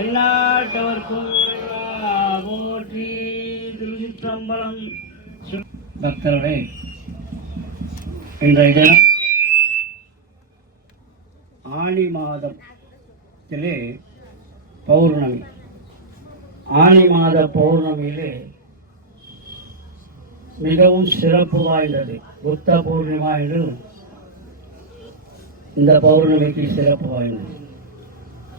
எல்லாட்டவர்க்கும் போற்றி. திருச்சிற்றம்பலம். பக்தர்களே, இன்றைய தினம் ஆனி மாதத்திலே பௌர்ணமி. ஆனி மாத பௌர்ணமியிலே மிகவும் சிறப்பு வாய்ந்தது புத்த பௌர்ணிமா என்று இந்த பௌர்ணமிக்கு சிறப்பு வாய்ந்தது.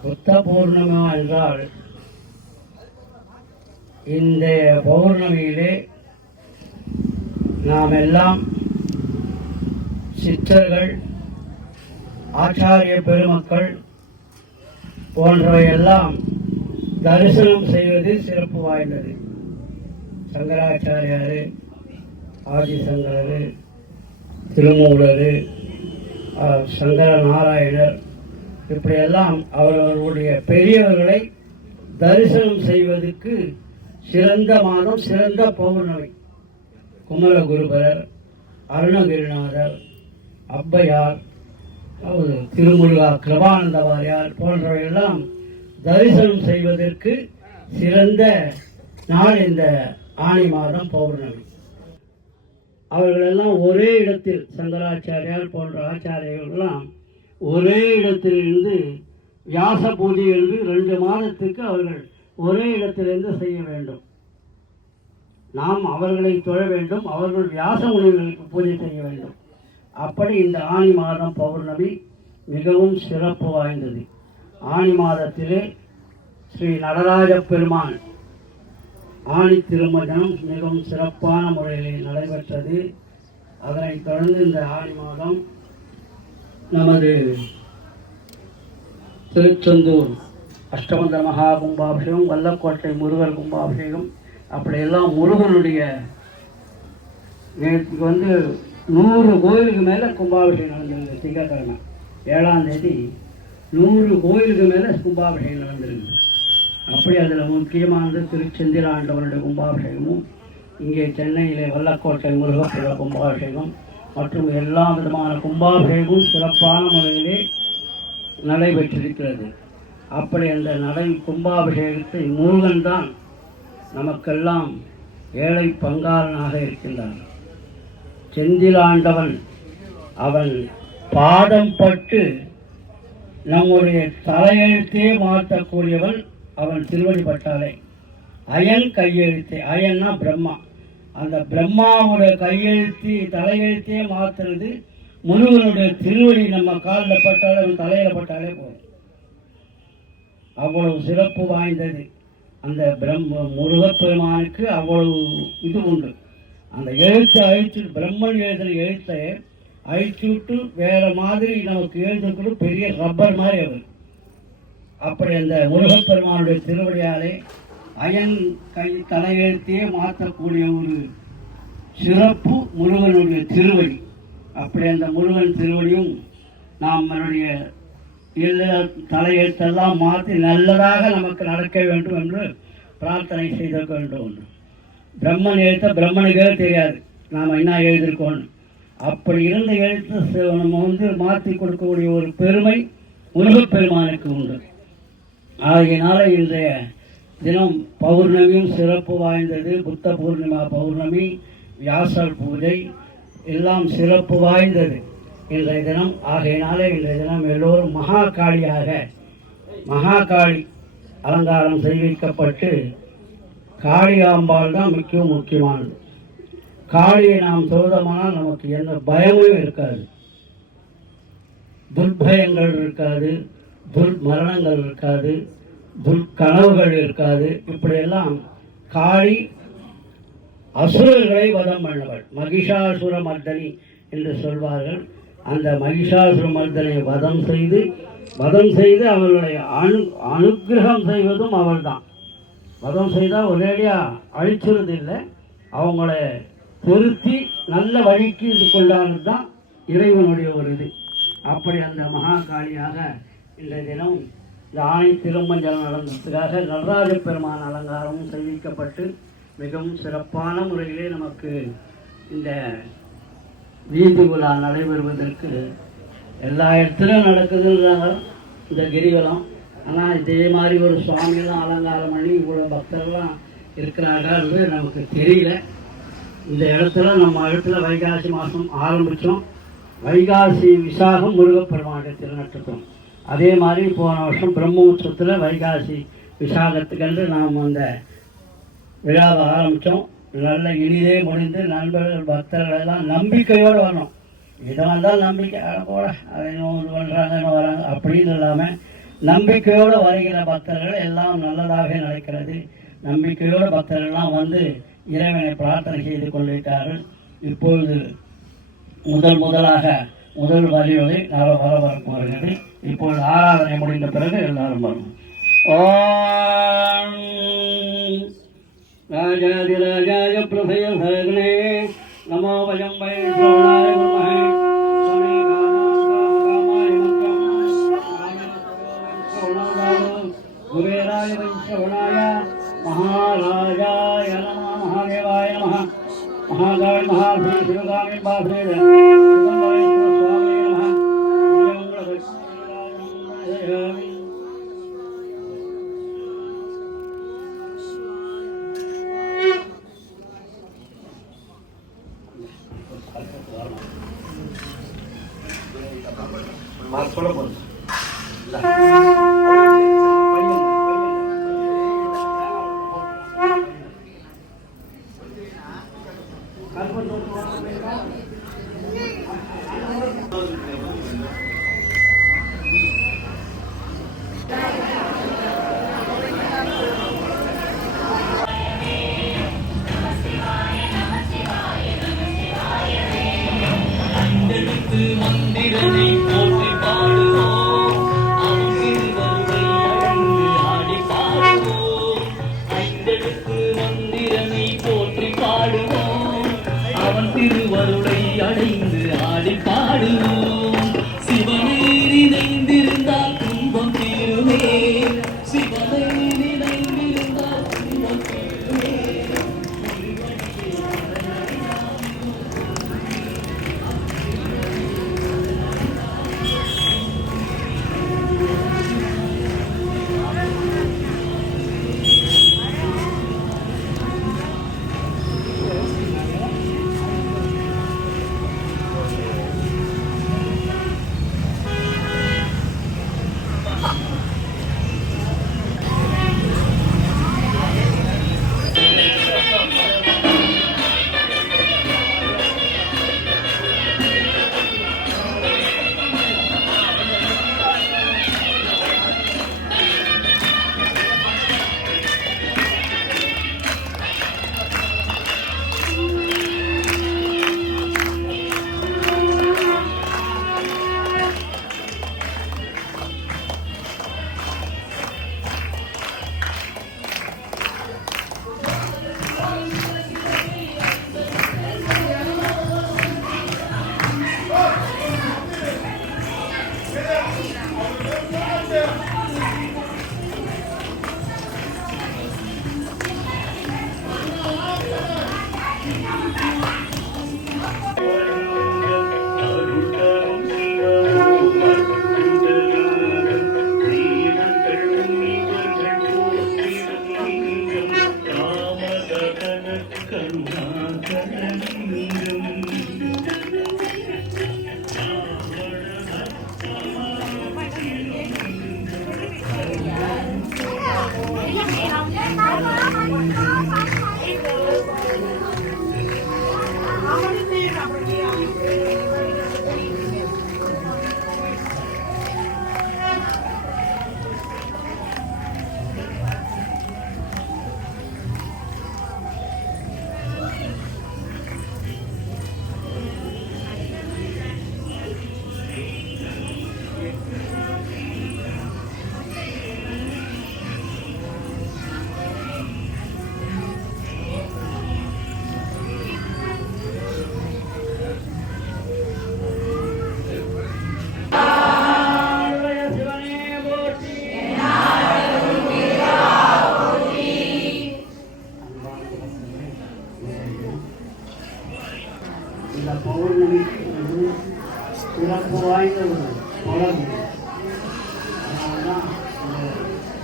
புத்த பௌர்ணமா என்றால் இந்த பௌர்ணமியிலே நாம் எல்லாம் சித்தர்கள், ஆச்சாரிய பெருமக்கள் போன்றவையெல்லாம் தரிசனம் செய்வது சிறப்பு வாய்ந்தது. சங்கராச்சாரியார், ஆதிசங்கரர், திருமூலர், சங்கர நாராயணர், இப்படியெல்லாம் அவர்களுடைய பெரியவர்களை தரிசனம் செய்வதற்கு சிறந்த மாதம், சிறந்த பௌர்ணமி. குமரகுருபரர், அருணகிரிநாதர், அப்பையார், திருமுருகா, கிருபானந்த வாரியார் போன்றவையெல்லாம் தரிசனம் செய்வதற்கு சிறந்த நாள் இந்த ஆனி மாதம் பௌர்ணமி. அவர்களெல்லாம் ஒரே இடத்தில், சங்கராச்சாரியார் போன்ற ஆச்சாரியர்கள்லாம் ஒரே இடத்திலிருந்து வியாச பூஜை என்று 2 மாதத்துக்கு அவர்கள் ஒரே இடத்திலிருந்து செய்ய வேண்டும். நாம் அவர்களை தொழ வேண்டும், அவர்கள் வியாச முனிவர்களுக்கு பூஜை செய்ய வேண்டும். அப்படி இந்த ஆனி மாதம் பௌர்ணமி மிகவும் சிறப்பு வாய்ந்தது. ஆனி மாதத்திலே ஸ்ரீ நடராஜ பெருமான் ஆணி திருமணம் மிகவும் சிறப்பான முறையில் நடைபெற்றது. அதனைத் தொடர்ந்து இந்த ஆனி மாதம் நமது திருச்செந்தூர் அஷ்டமந்திர மகா கும்பாபிஷேகம், வல்லக்கோட்டை முருகர் கும்பாபிஷேகம், அப்படியெல்லாம் முருகனுடைய 100 கோயிலுக்கு மேலே கும்பாபிஷேகம் நடந்திருக்கு. திங்கட்கிழமை 7ஆம் தேதி 100 கோயிலுக்கு மேலே கும்பாபிஷேகம் நடந்திருக்கு. அப்படி அதில் முக்கியமானது திருச்செந்தில் ஆண்டவருடைய கும்பாபிஷேகமும், இங்கே சென்னையிலே வல்லக்கோட்டை முருகப்பெருமாள் கும்பாபிஷேகம் மற்றும் எல்லா விதமான கும்பாபிஷேகமும் சிறப்பான முறையிலே நடைபெற்றிருக்கிறது. அப்படி அந்த கும்பாபிஷேகத்தை முருகன் தான் நமக்கெல்லாம் ஏழை பங்காளனாக இருக்கின்றான். செந்திலாண்டவன் அவன் பாதம் பட்டு நம்முடைய தலையெழுத்தே மாற்றக்கூடியவன். அவன் திருவடி பட்டாலே அயன் கையெழுத்தே, அயன்னா பிரம்மா, அந்த பிரம்மாவுடைய கையெழுத்தி தலையெழுத்தே மாற்றுறது முருகனுடைய திருவடி. நம்ம காலில் பட்டாலே, அவன் தலையில் பட்டாலே போதும். அவ்வளவு சிறப்பு வாய்ந்தது அந்த முருகப்பெருமானுக்கு. அவ்வளவு இது உண்டு. அந்த எழுத்தை அழிச்சு, பிரம்மன் எழுதின எழுத்தை அழிச்சு விட்டு வேற மாதிரி நமக்கு எழுதுறது பெரிய ரப்பர் மாதிரி அவர். அப்படி அந்த முருகப்பெருமானுடைய திருவடியாலே அயன் கை தலையெழுத்தையே மாற்றக்கூடிய ஒரு சிறப்பு முருகனுடைய திருவடி. அப்படி அந்த முருகன் திருவடியும் நாம் நம்மளுடைய தலையெழுத்தெல்லாம் மாற்றி நல்லதாக நமக்கு நடக்க வேண்டும் என்று பிரார்த்தனை செய்திருக்க வேண்டும். பிரம்மன் எழுத்த பிரம்மனுக்கே தெரியாது நாம் என்ன எழுதியிருக்கோம். அப்படி இருந்த எழுத்து நம்ம மாற்றி கொடுக்கக்கூடிய ஒரு பெருமை முருகப்பெருமானுக்கு உண்டு. ஆகையினால இன்றைய தினம் பௌர்ணமியும் சிறப்பு வாய்ந்தது. புத்த பூர்ணிமா பௌர்ணமி, வியாசர் பூஜை எல்லாம் சிறப்பு வாய்ந்தது இன்றைய தினம். ஆகையினால இன்றைய தினம் எல்லோரும் மகாகாளி அலங்காரம் செய்விக்கப்பட்டு, காளியாம்பாள் தான் மிகவும் முக்கியமானது. காளியை நாம் தொழுதமானால் நமக்கு எந்த பயமும் இருக்காது, துர்பயங்கள் இருக்காது, துர்மரணங்கள் இருக்காது, துர்கனவுகள் இருக்காது. இப்படியெல்லாம் காளி அசுரர்களை வதம் பண்ணவள், மகிஷாசுர மர்தனி என்று சொல்வார்கள். அந்த மகிஷாசுர மர்தனை வதம் செய்து அவர்களுடைய அனுகிரகம் செய்வதும் அவள் தான். வதம் செய்தால் ஒரேடியாக அழிச்சுறது இல்லை, அவங்கள பொருத்தி நல்ல வழிக்கு இது கொண்டாடுறது தான் இறைவனுடைய ஒரு இது. அப்படி அந்த மகாகாளியாக இன்றைய தினம் இந்த ஆணி திருமஞ்சனம் நடந்ததுக்காக நடராஜ பெருமான் அலங்காரமும் செய்விக்கப்பட்டு மிகவும் சிறப்பான முறையிலே நமக்கு இந்த வீதி உலா நடைபெறுவதற்கு எல்லா இடத்துலையும் நடக்குதுன்றாங்க. இந்த கிரிவலம் ஆனால் இதே மாதிரி ஒரு சுவாமியெல்லாம் அலங்காரம் பண்ணி இவ்வளோ பக்தர்கள்லாம் இருக்கிறாங்கன்றது நமக்கு தெரியல. இந்த இடத்துல நம்ம இடத்துல வைகாசி மாதம் ஆரம்பித்தோம். வைகாசி விசாகம் முருகப்பெருமானுடைய திருநட்சத்திரம். அதே மாதிரி போன வருஷம் பிரம்மோற்சவத்தில் வைகாசி விசாகத்துக்கென்று நாம் அந்த விழாவை ஆரம்பித்தோம். நல்ல இனிதே முடிந்து நண்பர்கள் பக்தர்கள் எல்லாம் நம்பிக்கையோடு வரணும். இதை வந்தால் நம்பிக்கை போட அதை இது பண்ணுறாங்க வராங்க அப்படின்னு இல்லாமல் நம்பிக்கையோடு வருகிற பக்தர்கள் எல்லாம் நல்லதாக நடக்கிறது. நம்பிக்கையோடு பக்தர்கள்லாம் வந்து இறைவனை பிரார்த்தனை செய்து கொண்டிருக்கிறார்கள். இப்பொழுது முதலாக முதல் வழிவகை வரவரப்பு வருகிறது. இப்பொழுது ஆராதனை முடிந்த பிறகு எல்லாரும் வரும். ஓம் ராஜாதிராஜாய பிரபய சகனே நமோ வயம் வைஷ்ணவாய நமஹ குபேராய வைஷ்ணவாய महाराजाय नमः महादेवाय नमः महागाय महाश्री शिवगामी बाश्री स्वामी नमः மந்திரனை போற்றி பாடுவோம்.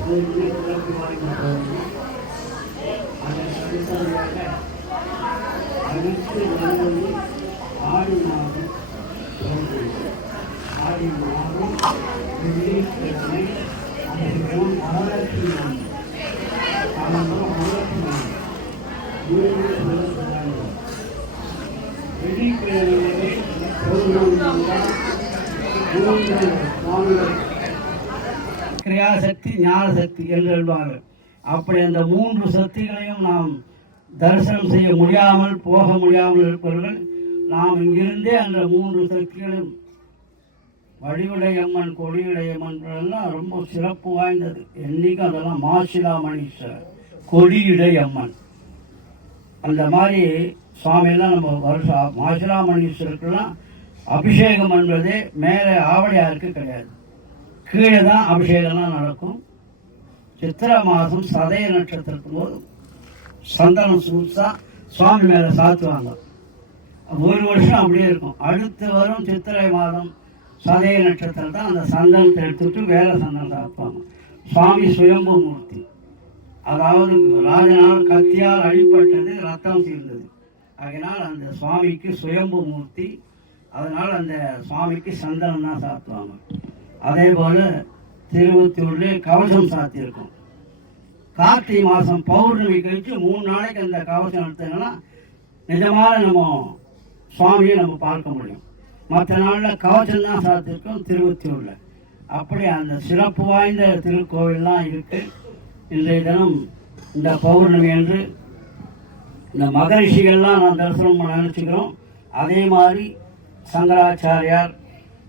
சிறப்பு வாய்ந்த அதற்கு அடுத்ததாக அடுத்து வருவது ஆடி மாதம். ஆடி மாதம் வெள்ளிக்கிழமை அதற்கும் மகாலட்சுமி வெள்ளிக்கிழமையிலே கிரியாசக்தி ஞானசக்தி என்று சொல்வார்கள். அப்படி அந்த மூன்று சக்திகளையும் நாம் தரிசனம் செய்ய முடியாமல் போக முடியாமல் இருப்பவர்கள் நாம் இங்கிருந்தே அந்த மூன்று சக்திகளும் வடிவுடையம்மன் கொடியுடையம்மன் எல்லாம் ரொம்ப சிறப்பு வாய்ந்தது. என்னைக்கும் அதெல்லாம் மாசிலாமணீஸ்வரர் கொடியுடையம்மன் அந்த மாதிரி சுவாமியெல்லாம் நம்ம வருஷம் மாசிலாமணீஸ்வருக்கெல்லாம் அபிஷேகம் என்பதே மேலே ஆவடையாருக்கு கிடையாது, கீழே தான் அபிஷேகம்லாம் நடக்கும். சித்திரை மாதம் சதய நட்சத்திரத்தும் போது சந்தனம் சூசா சுவாமி மேலே சாத்துவாங்க. ஒரு வருஷம் அப்படியே இருக்கும். அடுத்து வரும் சித்திரை மாதம் சதய நட்சத்திரம் தான் அந்த சந்தனத்தை எடுத்துட்டு வேலை சந்தனம் சாத்துவாங்க. சுவாமி சுயம்பு மூர்த்தி, அதாவது ராஜனால் கத்தியால் அடிப்பட்டது, ரத்தம் தீர்ந்தது. அதனால் அந்த சுவாமிக்கு சுயம்பு மூர்த்தி, அதனால் அந்த சுவாமிக்கு சந்தனம் தான் சாத்துவாங்க. அதே போல் திருவத்தூர்லேயே கவசம் சாத்தியிருக்கும். கார்த்திகை மாதம் பௌர்ணமி கழித்து 3 நாளைக்கு அந்த கவசம் எடுத்தீங்கன்னா நிஜமான நம்ம சுவாமியை நம்ம பார்க்க முடியும். மற்ற நாளில் கவசம் தான் சாத்தியிருக்கோம் திருவத்தூரில். அப்படி அந்த சிறப்பு வாய்ந்த திருக்கோவில்லாம் இருக்குது. இன்றைய தினம் இந்த பௌர்ணமி என்று இந்த மகரிஷிகள்லாம் நான் தரிசனம் நினச்சிக்கிறோம். அதே மாதிரி சங்கராச்சாரியார்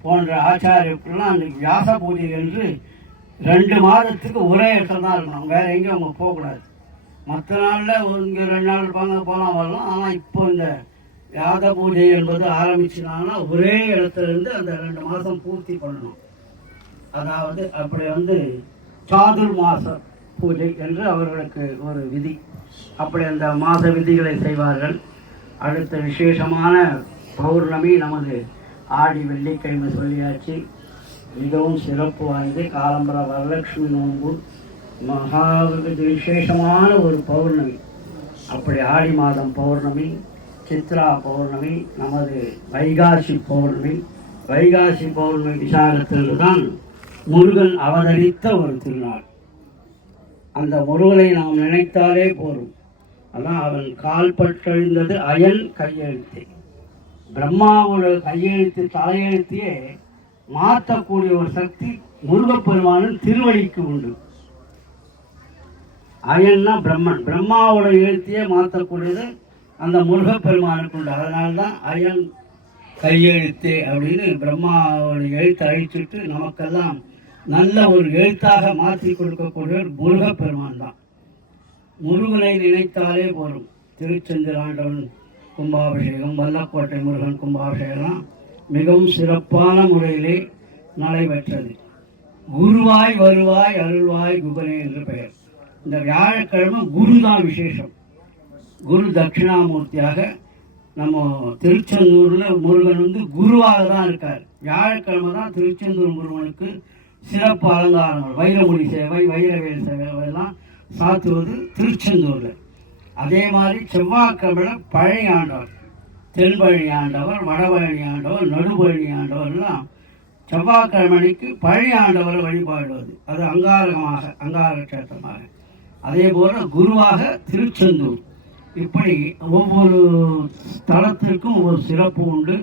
போன்ற ஆச்சாரியர்கள்லாம் அந்த வியாச பூஜை என்று 2 மாதத்துக்கு ஒரே இடத்துல தான் இருக்கணும், வேறு எங்கேயும் அவங்க போகக்கூடாது. மற்ற நாளில் இங்கே 2 நாள் இருப்பாங்க, போகலாம் வரலாம். ஆனால் இப்போ இந்த வியாத பூஜை என்பது ஆரம்பிச்சுனாங்கன்னா ஒரே இடத்துல இருந்து அந்த 2 மாதம் பூர்த்தி பண்ணணும். அதாவது அப்படி சாதுர் மாச பூஜை என்று அவர்களுக்கு ஒரு விதி. அப்படி அந்த மாத விதிகளை செய்வார்கள். அடுத்த விசேஷமான பௌர்ணமி நமது ஆடி வெள்ளிக்கிழமை சொல்லியாச்சு. மிகவும் சிறப்பு வாய்ந்து காலம்பர வரலட்சுமி நோன்பு மகா விசேஷமான ஒரு பௌர்ணமி. அப்படி ஆடி மாதம் பௌர்ணமி, சித்ரா பௌர்ணமி, நமது வைகாசி பௌர்ணமி. வைகாசி பௌர்ணமி விசாரத்தில் தான் முருகன் அவதரித்த ஒரு திருநாள். அந்த முருகனை நாம் நினைத்தாலே போதும். அதான் அவன் கால் பற்றழிந்தது அயன் கையெழுத்து. பிரம்மாவோட கையெழுத்து தலையெழுத்தையே மாற்றக்கூடிய ஒரு சக்தி முருகப்பெருமானின் திருவடிக்கு உண்டு. அயன்னா பிரம்மன், பிரம்மாவோட எழுத்தையே மாற்றக்கூடியது அந்த முருகப்பெருமானுக்கு உண்டு. அதனால்தான் அயன் கையெழுத்து அப்படின்னு பிரம்மாவோட எழுத்தை அழிச்சுட்டு நமக்கெல்லாம் நல்ல ஒரு எழுத்தாக மாற்றி கொடுக்கக்கூடிய முருகப்பெருமான் தான். முருகனை நினைத்தாலே போதும். திருச்செந்தூர் ஆண்டவன் கும்பாபிஷேகம், வல்லக்கோட்டை முருகன் கும்பாபிஷேகம்லாம் மிகவும் சிறப்பான முறையிலே நடைபெற்றது. குருவாய் வருவாய் அருள்வாய் குபனே என்று பெயர். இந்த வியாழக்கிழமை குரு தான் விசேஷம். குரு தட்சிணாமூர்த்தியாக நம்ம திருச்செந்தூரில் முருகன் குருவாக தான் இருக்கார். வியாழக்கிழமை தான் திருச்செந்தூர் முருகனுக்கு சிறப்பு அலங்காரங்கள், வைரமுடி சேவை, வைரவேல் சேவை எல்லாம் சாத்துவது திருச்செந்தூரில். அதே மாதிரி செவ்வாய்க்கிழமை பழனி ஆண்டவர், தென்பழனி ஆண்டவர், வடபழனி ஆண்டவர், நடுபழனி ஆண்டவர் எல்லாம் செவ்வாய்க்கிழமைக்கு பழனி ஆண்டவரை வழிபாடுவது. அது அங்கார கஷேத்திரமாக. அதே போல் குருவாக திருச்செந்தூர். இப்படி ஒவ்வொரு ஸ்தலத்திற்கும் ஒவ்வொரு சிறப்பு உண்டு.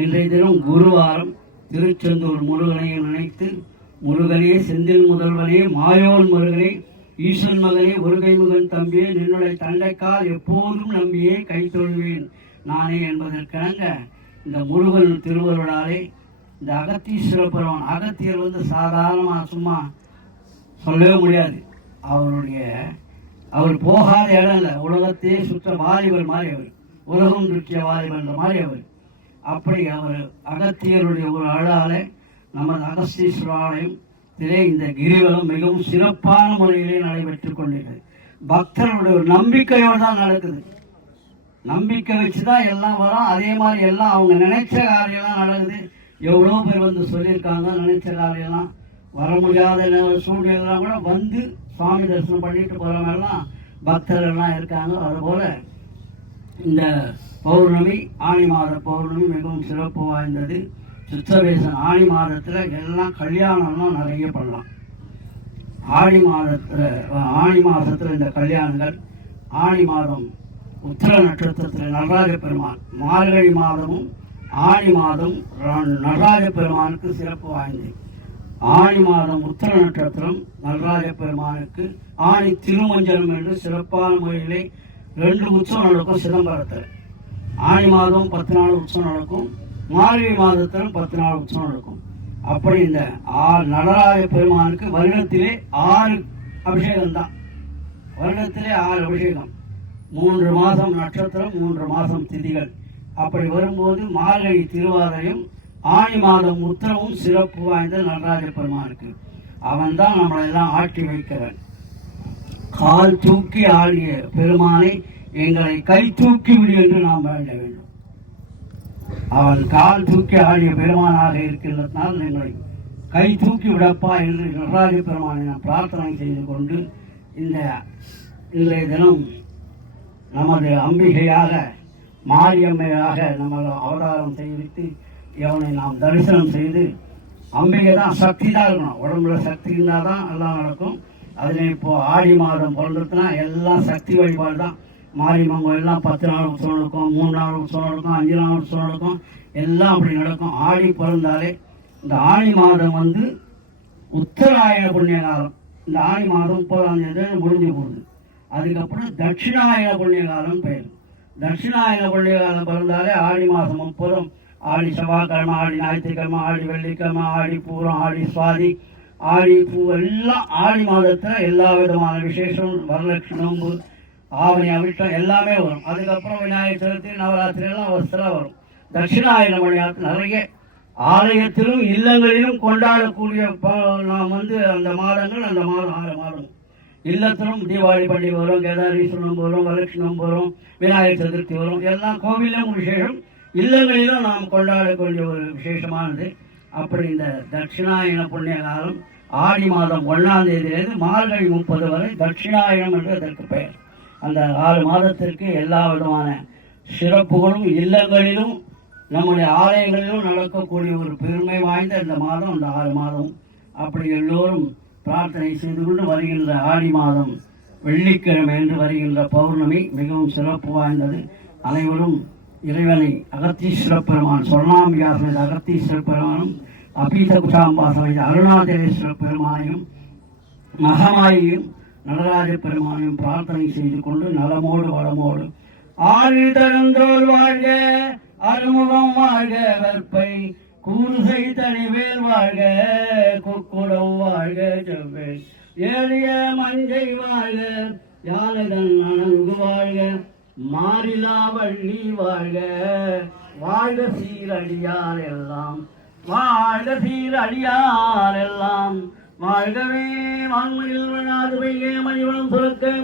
இன்றைய தினம் குருவாரம். திருச்செந்தூர் முருகனையும் நினைத்து, முருகனே செந்தில் முதல்வனே மாயோன் முருகனே ஈசன் மகனே ஒருகை முகன் தம்பியே நின்னுடைய தண்டைக்கால் எப்போதும் நம்பியே கை தொழுவேன் நானே என்பதற்கிணங்க இந்த முருகன் திருவருளாலே இந்த அகத்தீஸ்வர பெருமான், அகத்தியர் சாதாரணமாக சும்மா சொல்லவே முடியாது. அவர் போகாத இடம் இல்லை. உலகத்தையே சுற்ற வாலிபர் மாதிரி அவர், உலகம் சுற்றிய வாலிபர் மாதிரி அவர். அப்படி அவர் அகத்தியருடைய ஒரு அழாலே நமது அகஸ்தீஸ்வர ஆலயம் இந்த கிரிவலம் மிகவும் சிறப்பான முறையிலே நடைபெற்றுக் கொண்டிருக்கிறது. பக்தர்களுடைய ஒரு நம்பிக்கையோடு தான் நடக்குது. நம்பிக்கை வச்சுதான் எல்லாம் வரும். அதே மாதிரி எல்லாம் அவங்க நினைச்ச காரியெல்லாம் நடக்குது. எவ்வளோ பேர் சொல்லியிருக்காங்க, நினைச்ச காரியெல்லாம் வர முடியாத சூழ்நிலைலாம் கூட வந்து சுவாமி தரிசனம் பண்ணிட்டு போகிறவங்கெல்லாம் பக்தர்கள்லாம் இருக்காங்க. அதுபோல் இந்த பௌர்ணமி ஆனி மாத பௌர்ணமி மிகவும் சிறப்பு வாய்ந்தது. சித்திரவேசன் ஆனி மாதத்தில் எல்லாம் கல்யாணம்லாம் நிறைய பண்ணலாம். ஆனி மாதத்தில் இந்த கல்யாணங்கள், ஆனி மாதம் உத்திர நட்சத்திரத்தில் நடராஜ பெருமான், மார்கழி மாதமும் ஆனி மாதம் நடராஜ பெருமானுக்கு சிறப்பு வாய்ந்தது. ஆனி மாதம் உத்திர நட்சத்திரம் நடராஜ பெருமானுக்கு ஆனி திருமஞ்சனம் என்று சிறப்பான முறையிலே 2 உற்சவம் நடக்கும் சிதம்பரத்தில். ஆனி மாதம் 10 நாள் உற்சவம் நடக்கும், மார்கழி மாதத்திலும் 10 நாள் உற்சவம் நடக்கும். அப்படி இந்த நடராஜ பெருமானுக்கு வருடத்திலே 6 அபிஷேகம் தான். வருடத்திலே 6 அபிஷேகம், 3 மாதம் நட்சத்திரம், 3 மாதம் திதிகள். அப்படி வரும்போது மார்கழி திருவாதிரையும் ஆனி மாதம் உத்திரமும் சிறப்பு வாய்ந்த நடராஜ பெருமானுக்கு. அவன் தான் நம்மளெல்லாம் ஆட்டி வைக்கிறான். கால் தூக்கி ஆடிய பெருமானை எங்களை கை தூக்கி விடு என்று நாம் வேண்ட வேண்டும். அவன் கால் தூக்கி ஆடிய பெருமானாக இருக்கின்றதுனால் எங்களை கை தூக்கி விடப்பா என்று நடராஜ பெருமானை நாம் பிரார்த்தனை செய்து கொண்டு இன்றைய தினம் நமது அம்பிகையாக மாரியம்மையாக நம்ம அவதாரம் செய்வித்து இவனை நாம் தரிசனம் செய்து, அம்பிகை தான் சக்தி தான் இருக்கணும், உடம்புல சக்தி இருந்தால் தான் எல்லாம் நடக்கும். அதில் இப்போது ஆடி மாதம் பிறந்துட்டுனா எல்லாம் சக்தி வழிபாடு தான். மாரியம்மன் கோயிலெலாம் 10 நாள் உற்சவம் நடக்கும், 3 நாள் உற்சவம் நடக்கும், 5 நாள் உற்சவம் நடக்கும், எல்லாம் அப்படி நடக்கும். ஆடி பிறந்தாலே இந்த ஆணி மாதம் உத்தராயண புண்ணிய காலம். இந்த ஆணி மாதம் 30ஆம் தேதி முடிஞ்சு போகுது. அதுக்கப்புறம் தட்சிணாயன புண்ணிய காலம் பெயர். தட்சிணாயன புண்ணிய காலம் பிறந்தாலே ஆடி மாதம் 30, ஆடி செவ்வாய்க்கிழமை, ஆடி ஞாயிற்றுக்கிழமை, ஆடி வெள்ளிக்கிழமை, ஆடி பூரம், ஆடி சுவாதி, ஆடி பூ எல்லாம் ஆடி மாதத்தில் எல்லா விதமான விசேஷம், வரலட்சுமி நோன்பு, ஆவணி அவிட்டம் எல்லாமே வரும். அதுக்கப்புறம் விநாயகர் சதுர்த்தி, நவராத்திரி எல்லாம் வருஷத்தில் வரும். தட்சிணாயன மணியாரத்தில் நிறைய ஆலயத்திலும் இல்லங்களிலும் கொண்டாடக்கூடிய நாம் அந்த மாதங்கள், அந்த மாதம் 6 மாதம் இல்லத்திலும் தீபாவளி பண்டிகை வரும், கேதாரீஸ்வரர் நோன்பு வரும், வரலட்சுமி நோன்பு வரும், விநாயகர் சதுர்த்தி வரும். எல்லாம் கோவிலும் விசேஷம், இல்லங்களிலும் நாம் கொண்டாடக்கூடிய ஒரு விசேஷமானது. அப்படி இந்த தட்சிணாயன புண்ணிய காலம் ஆடி மாதம் 1ஆம் தேதியிலிருந்து மார்கழி 30 வரை தட்சிணாயனம் என்று அதற்கு பெயர். அந்த 6 மாதத்திற்கு எல்லா விதமான சிறப்புகளும் இல்லங்களிலும் நம்முடைய ஆலயங்களிலும் நடக்கக்கூடிய ஒரு பெருமை வாய்ந்த இந்த மாதம், அந்த 6 மாதம். அப்படி எல்லோரும் பிரார்த்தனை செய்து கொண்டு வருகின்ற ஆடி மாதம் வெள்ளிக்கிழமை என்று வருகின்ற பௌர்ணமி மிகவும் சிறப்பு வாய்ந்தது. அனைவரும் இறைவனை அகத்தீஸ்வர பெருமான், சொர்ணாம்பிகா சமேத அகத்தீஸ்வர பெருமானும், அபீத குஷாம்பா சமேத அருணாச்சலேஸ்வர பெருமானையும், மகமாயையும், நடராஜ பெருமானையும் பிரார்த்தனை செய்து கொண்டு நலமோடு வளமோடு ஆறு தகந்தோர் வாழ்க, அறுமுகம் வாழ்க, வெற்பை கூறுசை தனிவேல் வாழ்க, குக்குடம் வாழ்க, செவ்வேல் ஏறிய மஞ்சை வாழ்க, யானதன் அணங்கு வாழ்க, மாறிலா வள்ளி வாழ்க, வாழ்க சீரடியார் எல்லாம், வாழ்க சீரடியார் எல்லாம், வாழ்கவே வான்மையில் விழாது பெய்ய மணிவளம் சுரக்க,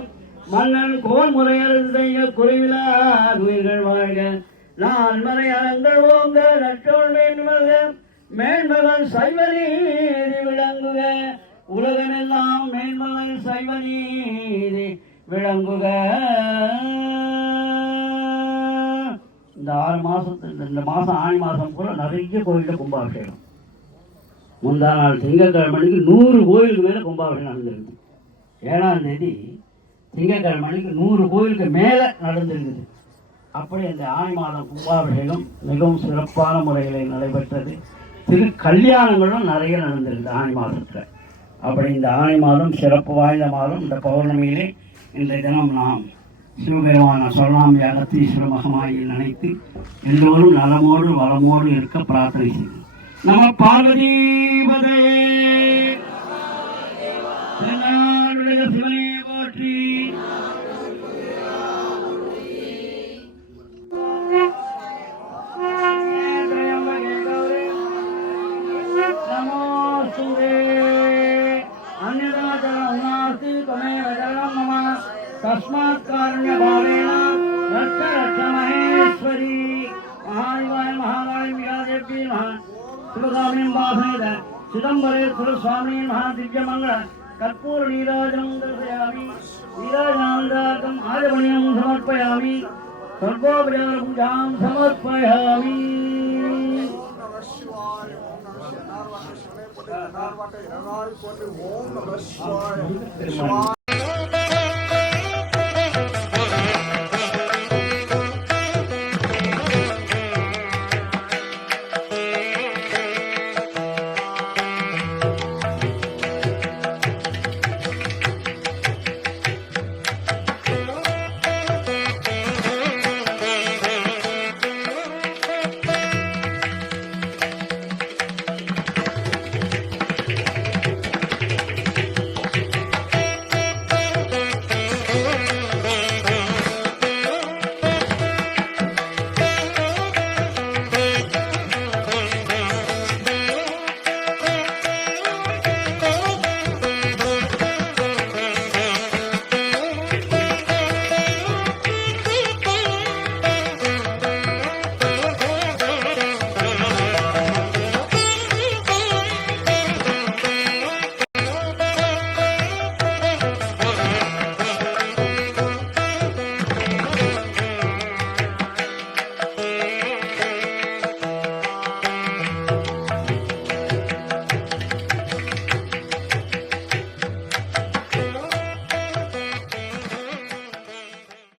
மன்னன் கோல் முறையரசு செய்ய குறைவிலா உயிர்கள் வாழ்க, நான்மறை அறங்கள் ஓங்க, நற்றோள் மேன்மல்க, மேன்மகள் சைவ நீதி விளங்குக, உலகமெல்லாம் மேன்மகள் சைவ நீதி விளங்குக. இந்த 6 மாதத்துக்கு, இந்த மாதம் ஆணி மாதம் கூட நிறைய கோயிலில் கும்பாபிஷேகம். முந்தா நாள் திங்கட்கிழமைக்கு 100 கோயிலுக்கு மேலே கும்பாபிஷேகம் நடந்திருக்குது. 7ஆம் தேதி திங்கட்கிழமைக்கு 100 கோயிலுக்கு மேலே நடந்திருக்குது. அப்படி அந்த ஆணி மாதம் கும்பாபிஷேகம் மிகவும் சிறப்பான முறையில் நடைபெற்றது. கல்யாணங்களும் நிறைய நடந்திருக்குது ஆணி மாதத்தில். அப்படி இந்த ஆணி மாதம் சிறப்பு வாய்ந்த மாதம். இந்த பௌர்ணமியிலே இன்றைய தினம் நாம் சிவபெருமான சொர்ணாம்பிகா அகத்தீஸ்வர மகமாயை நினைத்து எல்லோரும் நலமோடு வளமோடு இருக்க பிரார்த்தனை செய்வோம். நம பார்வதீபதையே, சிவனே போற்றி. तस्मात् कारुण्य भावेन रक्ष रक्ष महेश्वरी महादेवाय महाकाली देवी शिवगामिनीं वासयेत சிதம்பரேஸ்வர சுவாமி மகாதிவ்யமங்கள கற்பூர நீராஜனம் தரிசயாமி நீராஜனானந்தார்த்தம் ஆஜமணியம் சமர்ப்பயாமி சர்வோபச்சார பூஜாம் சமர்ப்பயாமி. ஓம் நம சிவாய.